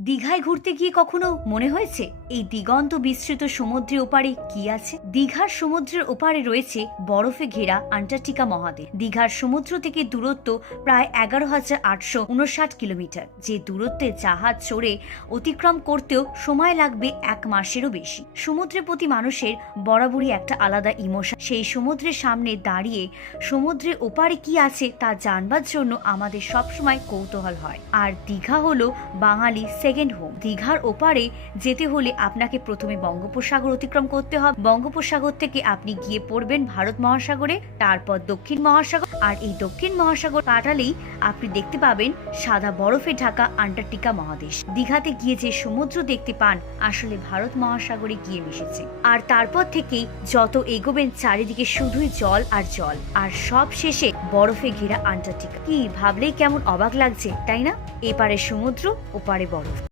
দীঘায় ঘুরতে গিয়ে কখনো মনে হয়েছে এই দিগন্ত বিস্তৃত সমুদ্রের ওপারে কি আছে? দীঘার সমুদ্রের ওপারে রয়েছে বরফে ঘেরা আন্টার্কটিকা মহাদেশ। দীঘার সমুদ্র থেকে দূরত্ব প্রায় এগারো হাজার আটশো উনষাট কিলোমিটার। যে দূরত্বে জাহাজ চড়ে অতিক্রম করতেও সময় লাগবে এক মাসেরও বেশি। সমুদ্রের প্রতি মানুষের বরাবরই একটা আলাদা ইমোশন। সেই সমুদ্রের সামনে দাঁড়িয়ে সমুদ্রের ওপারে কি আছে তা জানবার জন্য আমাদের সবসময় কৌতূহল হয়। আর দীঘা হলো বাঙালি সেকেন্ড হোম দীঘার ওপারে যেতে হলে আপনাকে প্রথমে বঙ্গোপসাগর অতিক্রম করতে হবে। বঙ্গোপসাগর থেকে আপনি গিয়ে পড়বেন ভারত মহাসাগরে, তারপর দক্ষিণ মহাসাগর। আর এই দক্ষিণ মহাসাগর কাটালেই আপনি দেখতে পাবেন সাদা বরফে ঢাকা আন্টার্কটিকা মহাদেশ। দীঘাতে গিয়ে যে সমুদ্র দেখতে পান, আসলে ভারত মহাসাগরে গিয়ে মিশেছে। আর তারপর থেকেই যত এগোবেন চারিদিকে শুধুই জল আর জল। আর সব শেষে বরফে ঘেরা আন্টার্কটিকা। কি ভাবলেই কেমন অবাক লাগছে, তাই না? এপারে সমুদ্র ওপারে বরফ।